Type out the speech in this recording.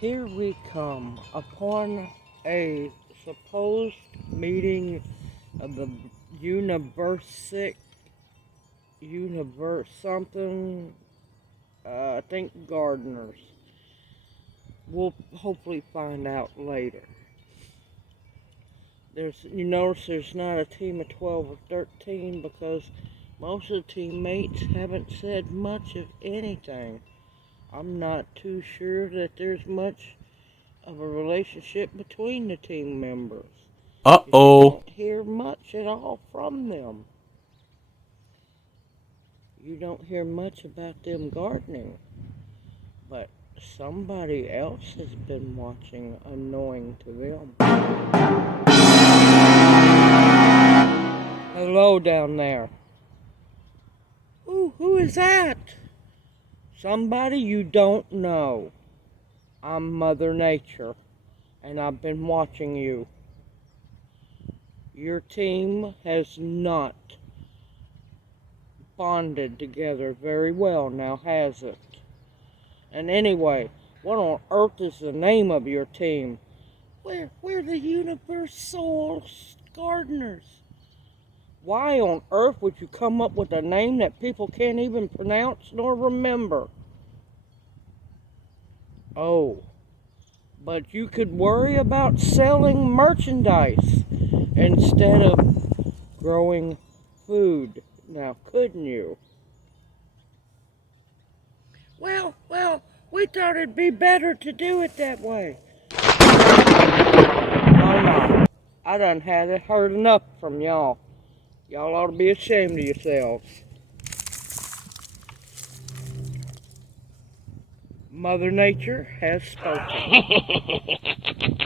Here we come upon a supposed meeting of the Univers something, I think gardeners. We'll hopefully find out later. You notice there's not a team of 12 or 13 because most of the teammates haven't said much of anything. I'm not too sure that there's much of a relationship between the team members. You don't hear much at all from them. You don't hear much about them gardening. But somebody else has been watching, unknowing to them. Hello down there. Ooh, who is that? Somebody you don't know. I'm Mother Nature, and I've been watching you. Your team has not bonded together very well now, has it? And anyway, what on earth is the name of your team? We're the Universal Gardeners. Why on earth would you come up with a name that people can't even pronounce nor remember? Oh, but you could worry about selling merchandise instead of growing food, now couldn't you? Well, we thought it'd be better to do it that way. Oh no, I done heard enough from y'all. Y'all ought to be ashamed of yourselves. Mother Nature has spoken.